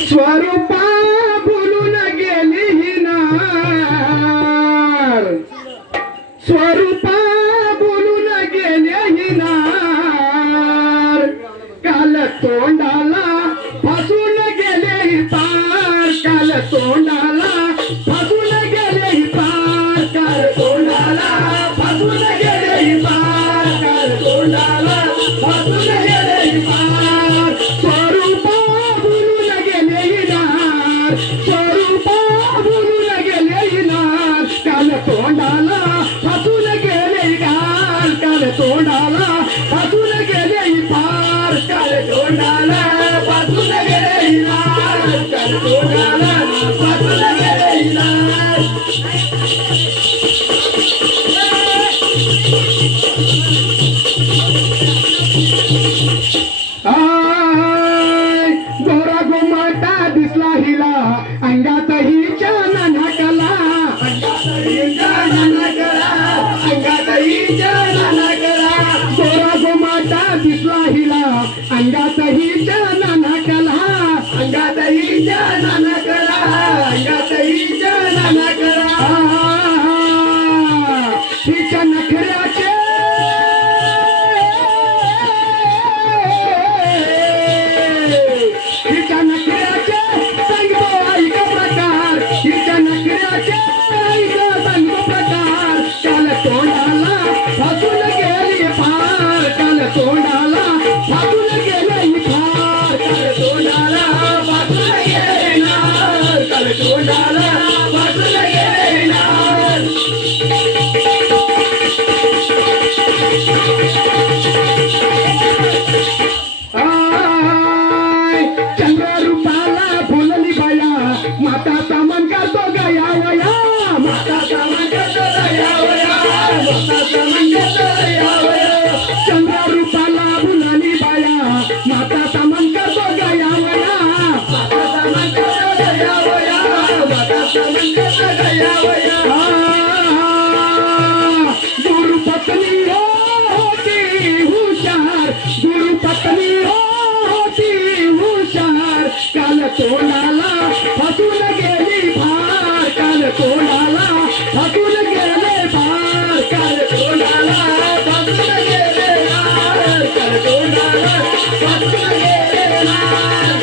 स्वरूपा बोलून गेली हिनार, स्वरूपा बोलून गेली हिनार, काल तोंडाला फसून गेले तार, काल तोंडाला फसून गेले तार, काल तोंडाला फसून गेले तार, काल तोंडाला फसून गेले तार, स्वरूपा बोलून गेले हिनार, स्वरूपा बोलून गेले हिनार, काल तोंडाला फसून गेले गार, काल तोंडाला फसून गेले पार, काल तोंडाला फसून गेले हिनार, काल तोंडाला फसून गेले हिनार. गोरा गोमाटा दिसला हिला, अंगात हिच्या नाकला, अंगात हिच्या नाकला, अंगात हिच्या नाकला, गोरा गोमाटा दिसला हिला, अंगात हिच्या नाकला, अंगात हिच्या नाकला, अंगात हिच्या नाकला, हिच्या नखऱ्याचे हिच्या नखऱ्याचे सांगतो ऐक प्रकार, हिच्या नखऱ्याचे ऐक सांगतो प्रकार, काल तोंडाला फसून गेली फार, काल तोंडाला फसून गेली फार, काल तोंडाला फसून गेली नार, काल तोंडाला फसून गेली नार. चंद्ररूपाला फुलली बाया, माता सामान करतो गया वया, माता सामान करतो गया वया, माता सामान करतो गया वया, चंद्ररूपाला फुलली बाया, माता सामान करतो गया वया, माता सामान करतो गया वया, माता सामान करतो गया वया. गुरुपत्नी होती हुशार, गुरुपत्नी होती हुशार, काल तोंडाला फसून गेली फार, काल तोंडाला फसून गेले फार, काल तोंडाला फसून गेले फार, काल तोंडाला फसून गेले फार.